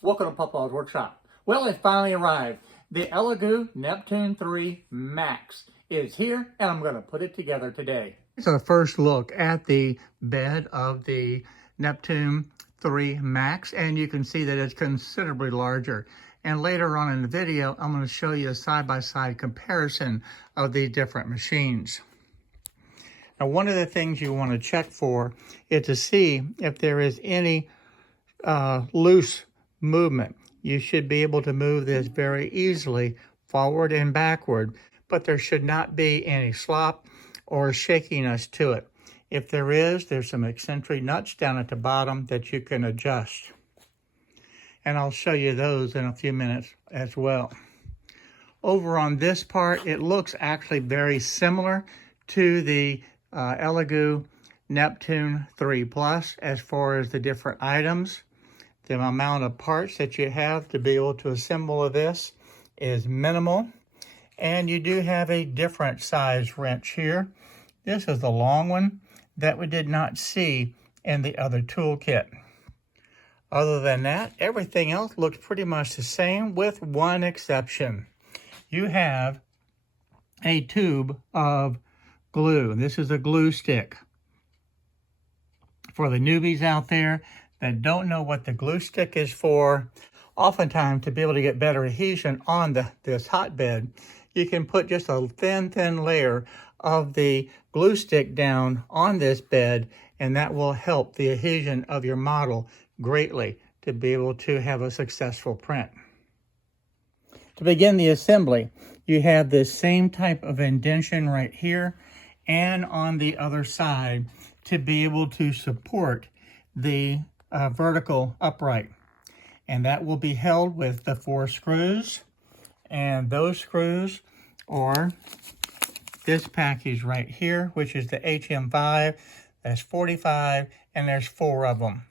Welcome to Papa's Workshop. Well, it finally arrived. The Elegoo Neptune 3 Max is here, and I'm going to put it together today. Here's a first look at the bed of the Neptune 3 Max, and you can see that it's considerably larger. And later on in the video, I'm going to show you a side-by-side comparison of the different machines. Now, one of the things you want to check for is to see if there is any loose movement. You should be able to move this very easily forward and backward, but there should not be any slop or shakiness to it. If there is, there's some eccentric nuts down at the bottom that you can adjust. And I'll show you those in a few minutes as well. Over on this part, it looks actually very similar to the Elegoo Neptune 3 Plus as far as the different items. The amount of parts that you have to be able to assemble this is minimal. And you do have a different size wrench here. This is the long one that we did not see in the other toolkit. Other than that, everything else looks pretty much the same with one exception. You have a tube of glue. This is a glue stick. For the newbies out there that don't know what the glue stick is for, oftentimes to be able to get better adhesion on this hotbed, you can put just a thin layer of the glue stick down on this bed, and that will help the adhesion of your model greatly to be able to have a successful print. To begin the assembly, you have this same type of indentation right here and on the other side to be able to support the vertical upright. And that will be held with the 4 screws. And those screws are this package right here, which is the HM5. That's 45, and there's 4 of them.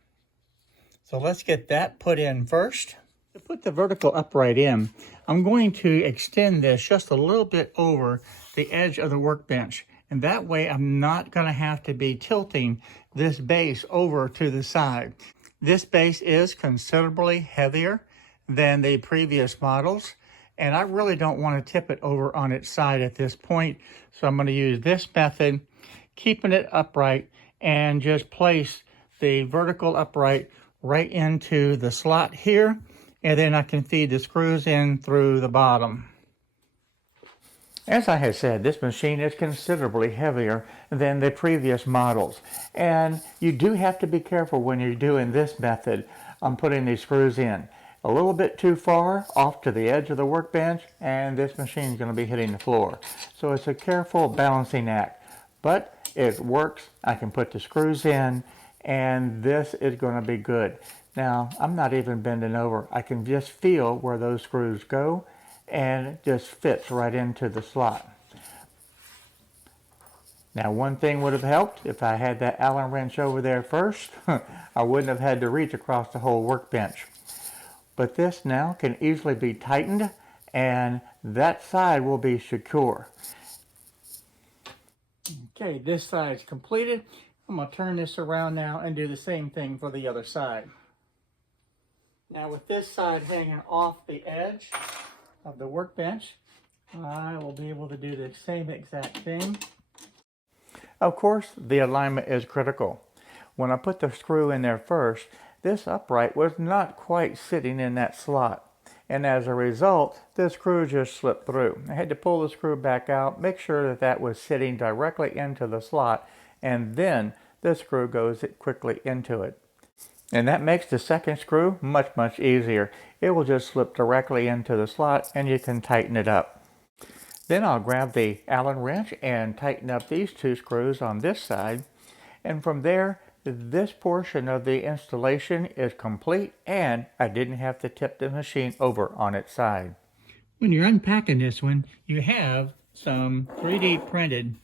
So let's get that put in first. To put the vertical upright in, I'm going to extend this just a little bit over the edge of the workbench. And that way I'm not going to have to be tilting this base over to the side. This base is considerably heavier than the previous models, and I really don't want to tip it over on its side at this point. So I'm going to use this method, keeping it upright, and just place the vertical upright right into the slot here, and then I can feed the screws in through the bottom. As I had said, this machine is considerably heavier than the previous models, and you do have to be careful when you're doing this method on putting these screws in. A little bit too far off to the edge of the workbench, and this machine is going to be hitting the floor. So it's a careful balancing act, but it works. I can put the screws in, and this is going to be good. Now, I'm not even bending over. I can just feel where those screws go, and it just fits right into the slot. Now, one thing would have helped if I had that Allen wrench over there first. I wouldn't have had to reach across the whole workbench. But this now can easily be tightened, and that side will be secure. Okay, this side's completed. I'm going to turn this around now and do the same thing for the other side. Now, with this side hanging off the edge of the workbench, I will be able to do the same exact thing. Of course, the alignment is critical. When I put the screw in there first, this upright was not quite sitting in that slot. And as a result, the screw just slipped through. I had to pull the screw back out, make sure that that was sitting directly into the slot, and then the screw goes quickly into it. And that makes the second screw much easier. It will just slip directly into the slot, and you can tighten it up. Then I'll grab the Allen wrench and tighten up these 2 screws on this side. And from there, this portion of the installation is complete, and I didn't have to tip the machine over on its side. When you're unpacking this one, you have some 3D printed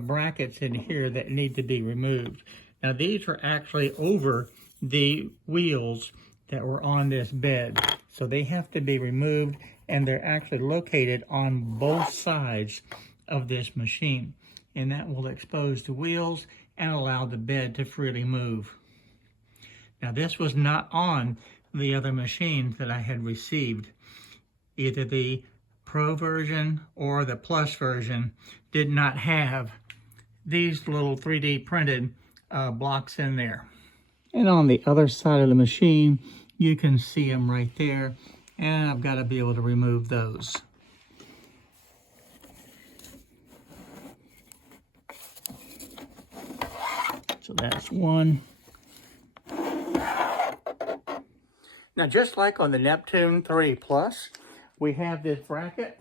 brackets in here that need to be removed. Now, these are actually over the wheels that were on this bed, so they have to be removed, and they're actually located on both sides of this machine, and that will expose the wheels and allow the bed to freely move. Now, this was not on the other machines that I had received. Either the Pro version or the Plus version did not have these little 3D printed blocks in there. And on the other side of the machine, you can see them right there, and I've got to be able to remove those. So that's one. Now, just like on the Neptune 3 Plus, we have this bracket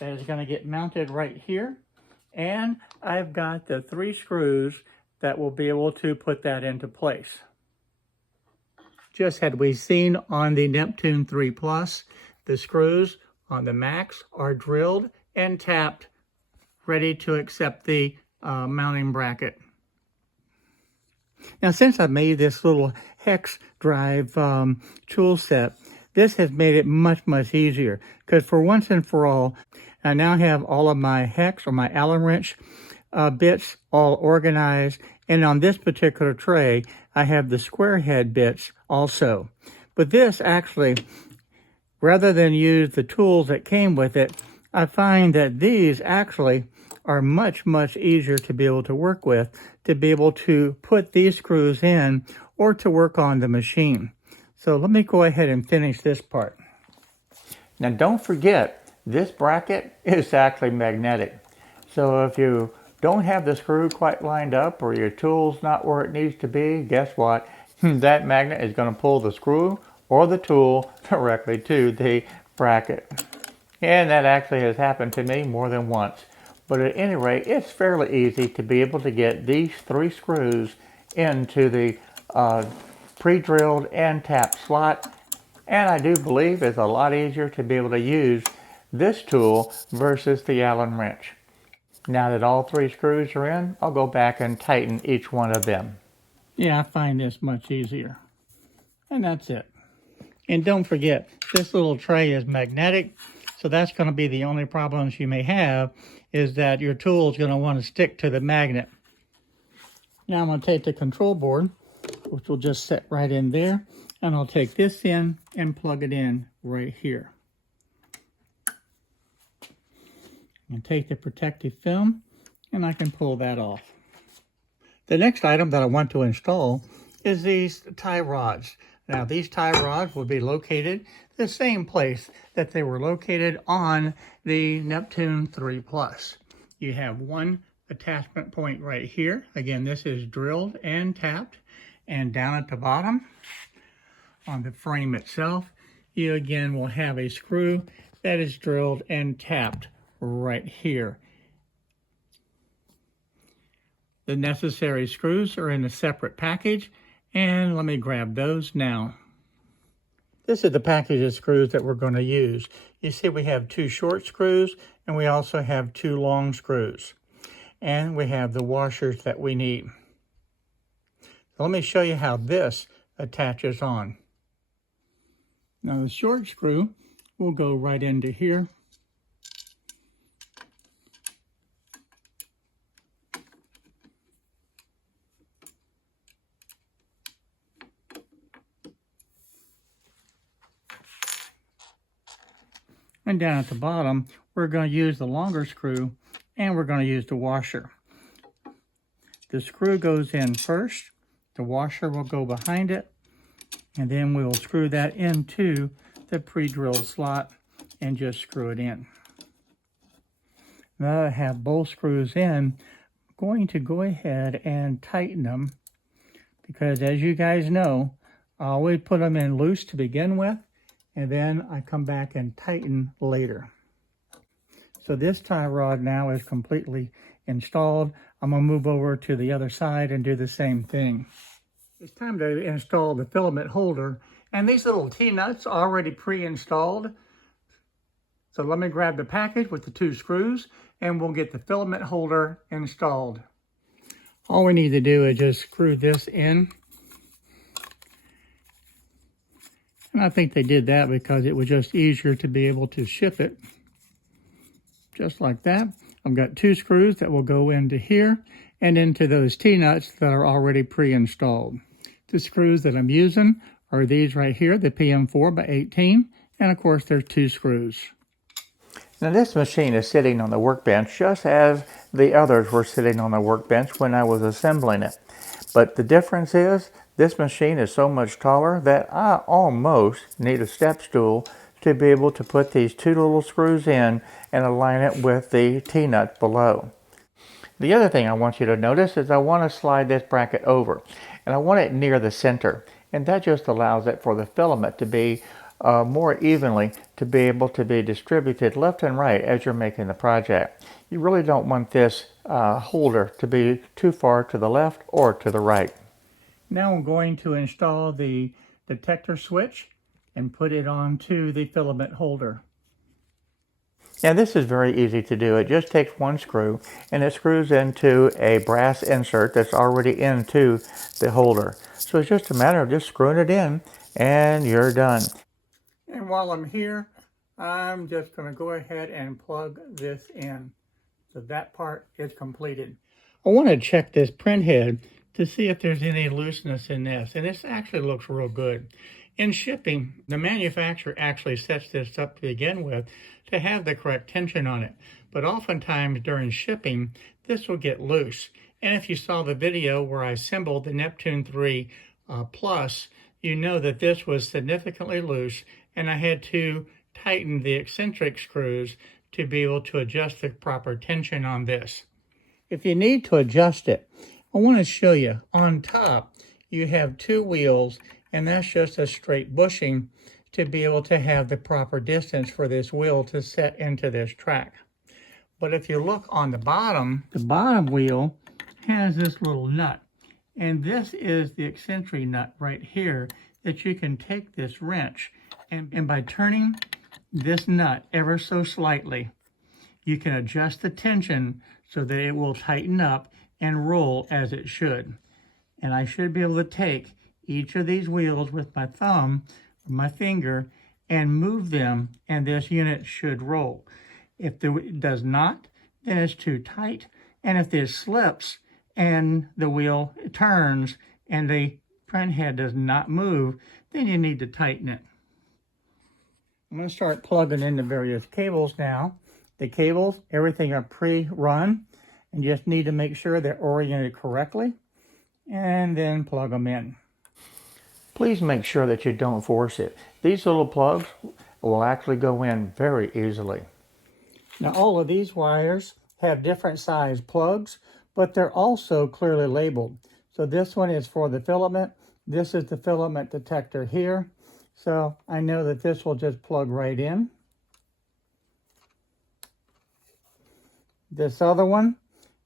that is going to get mounted right here. And I've got the 3 screws that will be able to put that into place. Just had we seen on the Neptune 3 Plus, the screws on the Max are drilled and tapped, ready to accept the mounting bracket. Now, since I made this little hex drive tool set, this has made it much easier, because for once and for all, I now have all of my hex or my Allen wrench bits all organized, and on this particular tray, I have the square head bits also. But this actually, rather than use the tools that came with it, I find that these actually are much easier to be able to work with, to be able to put these screws in or to work on the machine. So let me go ahead and finish this part. Now don't forget, this bracket is actually magnetic. So if you don't have the screw quite lined up or your tool's not where it needs to be, guess what? That magnet is going to pull the screw or the tool directly to the bracket. And that actually has happened to me more than once. But at any rate, it's fairly easy to be able to get these 3 screws into the pre-drilled and tapped slot. And I do believe it's a lot easier to be able to use this tool versus the Allen wrench. Now that all 3 screws are in, I'll go back and tighten each one of them. Yeah, I find this much easier. And that's it. And don't forget, this little tray is magnetic, so that's going to be the only problems you may have, is that your tool is going to want to stick to the magnet. Now I'm going to take the control board, which will just sit right in there, and I'll take this in and plug it in right here. And take the protective film, and I can pull that off. The next item that I want to install is these tie rods. Now these tie rods will be located the same place that they were located on the Neptune 3 Plus. You have one attachment point right here. Again, this is drilled and tapped. And down at the bottom, on the frame itself, you again will have a screw that is drilled and tapped right here. The necessary screws are in a separate package, and let me grab those now. This is the package of screws that we're going to use. You see we have 2 short screws, and we also have 2 long screws. And we have the washers that we need. So let me show you how this attaches on. Now the short screw will go right into here. And down at the bottom, we're going to use the longer screw, and we're going to use the washer. The screw goes in first, the washer will go behind it, and then we'll screw that into the pre-drilled slot and just screw it in. Now that I have both screws in, I'm going to go ahead and tighten them, because as you guys know, I always put them in loose to begin with, and then I come back and tighten later. So this tie rod now is completely installed. I'm going to move over to the other side and do the same thing. It's time to install the filament holder, and these little T-nuts are already pre-installed. So let me grab the package with the 2 screws, and we'll get the filament holder installed. All we need to do is just screw this in. And I think they did that because it was just easier to be able to ship it. Just like that. I've got 2 screws that will go into here and into those T-nuts that are already pre-installed. The screws that I'm using are these right here, the PM4 by 18, and of course there's 2 screws. Now this machine is sitting on the workbench just as the others were sitting on the workbench when I was assembling it. But the difference is this machine is so much taller that I almost need a step stool to be able to put these 2 little screws in and align it with the T-nut below. The other thing I want you to notice is I want to slide this bracket over, and I want it near the center, and that just allows it for the filament to be more evenly to be able to be distributed left and right as you're making the project. You really don't want this holder to be too far to the left or to the right. Now I'm going to install the detector switch and put it onto the filament holder. Now this is very easy to do. It just takes 1 screw and it screws into a brass insert that's already into the holder. So it's just a matter of just screwing it in and you're done. And while I'm here, I'm just going to go ahead and plug this in. So that part is completed. I want to check this print head to see if there's any looseness in this. And this actually looks real good. In shipping, the manufacturer actually sets this up to begin with to have the correct tension on it. But oftentimes during shipping, this will get loose. And if you saw the video where I assembled the Neptune 3 Plus, you know that this was significantly loose, and I had to tighten the eccentric screws to be able to adjust the proper tension on this. If you need to adjust it, I want to show you. On top, you have 2 wheels, and that's just a straight bushing to be able to have the proper distance for this wheel to set into this track. But if you look on the bottom wheel has this little nut. And this is the eccentric nut right here that you can take this wrench and by turning this nut ever so slightly, you can adjust the tension so that it will tighten up and roll as it should. And I should be able to take each of these wheels with my thumb or my finger and move them, and this unit should roll. If it does not, then it's too tight. And if this slips and the wheel turns and the print head does not move, then you need to tighten it. I'm going to start plugging in the various cables now. The cables, everything are pre-run, and just need to make sure they're oriented correctly, and then plug them in. Please make sure that you don't force it. These little plugs will actually go in very easily. Now all of these wires have different size plugs, but they're also clearly labeled. So this one is for the filament. This is the filament detector here. So I know that this will just plug right in. This other one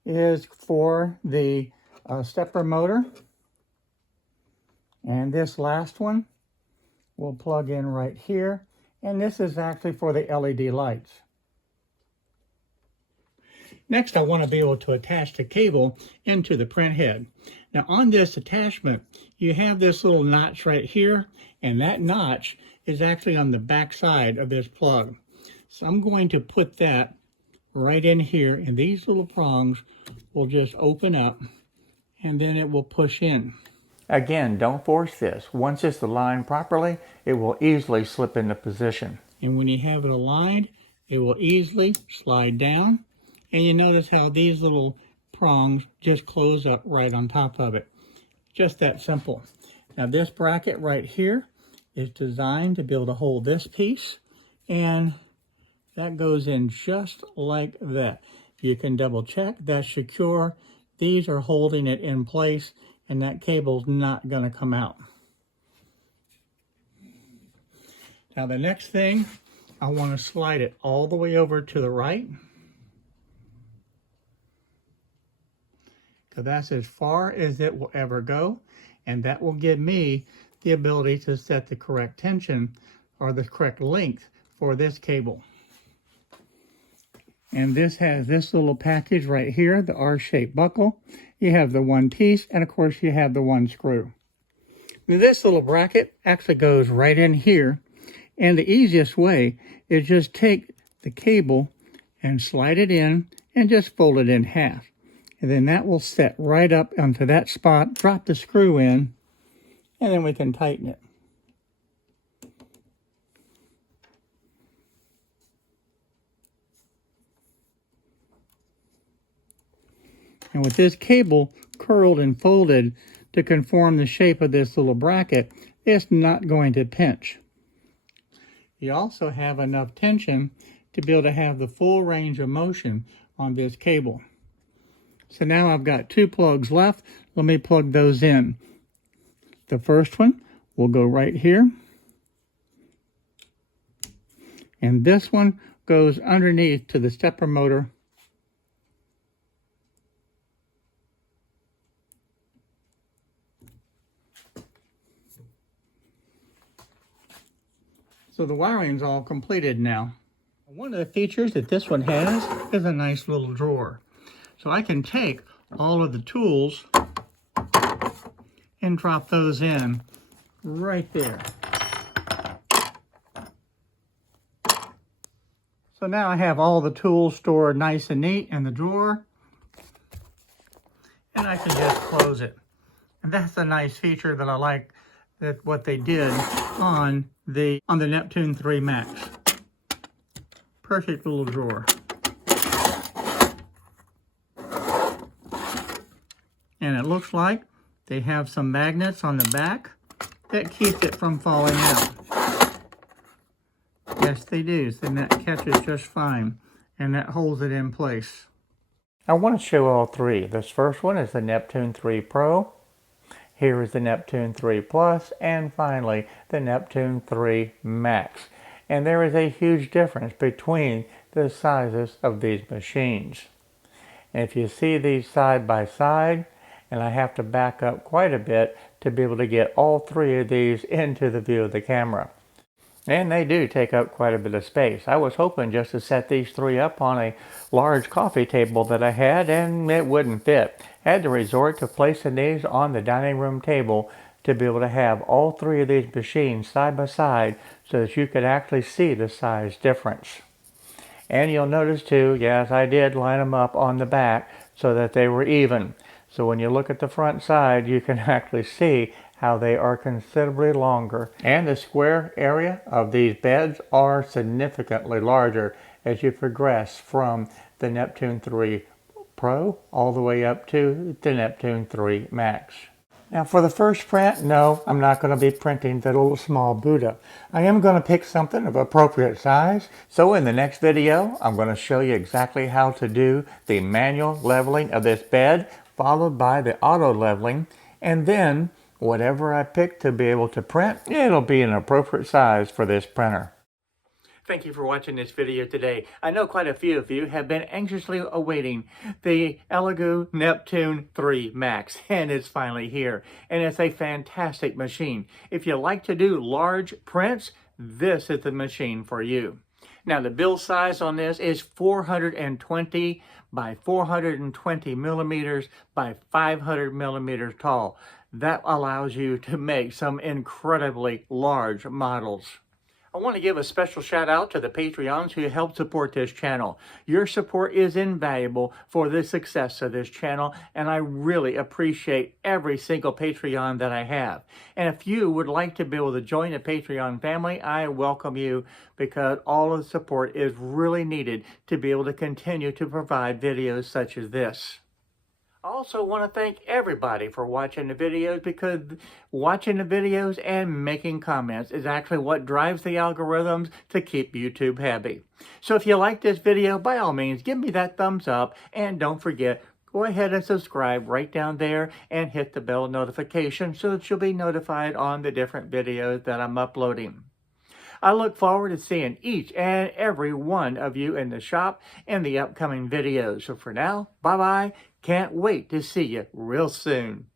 is for the stepper motor. And this last one will plug in right here. And this is actually for the LED lights. Next, I want to be able to attach the cable into the print head. Now on this attachment, you have this little notch right here, and that notch is actually on the back side of this plug. So I'm going to put that right in here, and these little prongs will just open up, and then it will push in. Again, don't force this. Once it's aligned properly, it will easily slip into position. And when you have it aligned, it will easily slide down. And you notice how these little prongs just close up right on top of it. Just that simple. Now this bracket right here is designed to be able to hold this piece, and that goes in just like that. You can double check that's secure. These are holding it in place, and that cable's not going to come out. Now the next thing, I want to slide it all the way over to the right. So that's as far as it will ever go, and that will give me the ability to set the correct tension or the correct length for this cable. And this has this little package right here, the R-shaped buckle. You have the one piece, and of course you have the one screw. Now this little bracket actually goes right in here, and the easiest way is just take the cable and slide it in and just fold it in half. And then that will set right up onto that spot, drop the screw in, and then we can tighten it. And with this cable curled and folded to conform the shape of this little bracket, it's not going to pinch. You also have enough tension to be able to have the full range of motion on this cable. So now I've got 2 plugs left. Let me plug those in. The first one will go right here. And this one goes underneath to the stepper motor. So the wiring's all completed now. One of the features that this one has is a nice little drawer. So I can take all of the tools and drop those in right there. So now I have all the tools stored nice and neat in the drawer, and I can just close it. And that's a nice feature that I like, that what they did on the Neptune 3 Max. Perfect little drawer. And it looks like they have some magnets on the back that keep it from falling out. Yes, they do. And that catches just fine, and that holds it in place. I want to show all 3. This first one is the Neptune 3 Pro. Here is the Neptune 3 Plus, and finally the Neptune 3 Max. And there is a huge difference between the sizes of these machines. And if you see these side by side, and I have to back up quite a bit to be able to get all 3 of these into the view of the camera. And they do take up quite a bit of space. I was hoping just to set these 3 up on a large coffee table that I had, and it wouldn't fit. I had to resort to placing these on the dining room table to be able to have all 3 of these machines side by side so that you could actually see the size difference. And you'll notice too, yes, I did line them up on the back so that they were even. So when you look at the front side, you can actually see how they are considerably longer. And the square area of these beds are significantly larger as you progress from the Neptune 3 Pro all the way up to the Neptune 3 Max. Now for the first print, no, I'm not going to be printing the little small Buddha. I am going to pick something of appropriate size. So in the next video, I'm going to show you exactly how to do the manual leveling of this bed, followed by the auto leveling, and then whatever I pick to be able to print, it'll be an appropriate size for this printer. Thank you for watching this video today. I know quite a few of you have been anxiously awaiting the Elegoo Neptune 3 Max, and it's finally here. And it's a fantastic machine. If you like to do large prints, this is the machine for you. Now the build size on this is 420 by 420 millimeters by 500 millimeters tall. That allows you to make some incredibly large models. I want to give a special shout out to the Patreons who help support this channel. Your support is invaluable for the success of this channel, and I really appreciate every single Patreon that I have. And if you would like to be able to join the Patreon family, I welcome you, because all of the support is really needed to be able to continue to provide videos such as this. I also want to thank everybody for watching the videos, because watching the videos and making comments is actually what drives the algorithms to keep YouTube happy. So if you like this video, by all means, give me that thumbs up, and don't forget, go ahead and subscribe right down there and hit the bell notification so that you'll be notified on the different videos that I'm uploading. I look forward to seeing each and every one of you in the shop in the upcoming videos. So for now, bye-bye. Can't wait to see you real soon.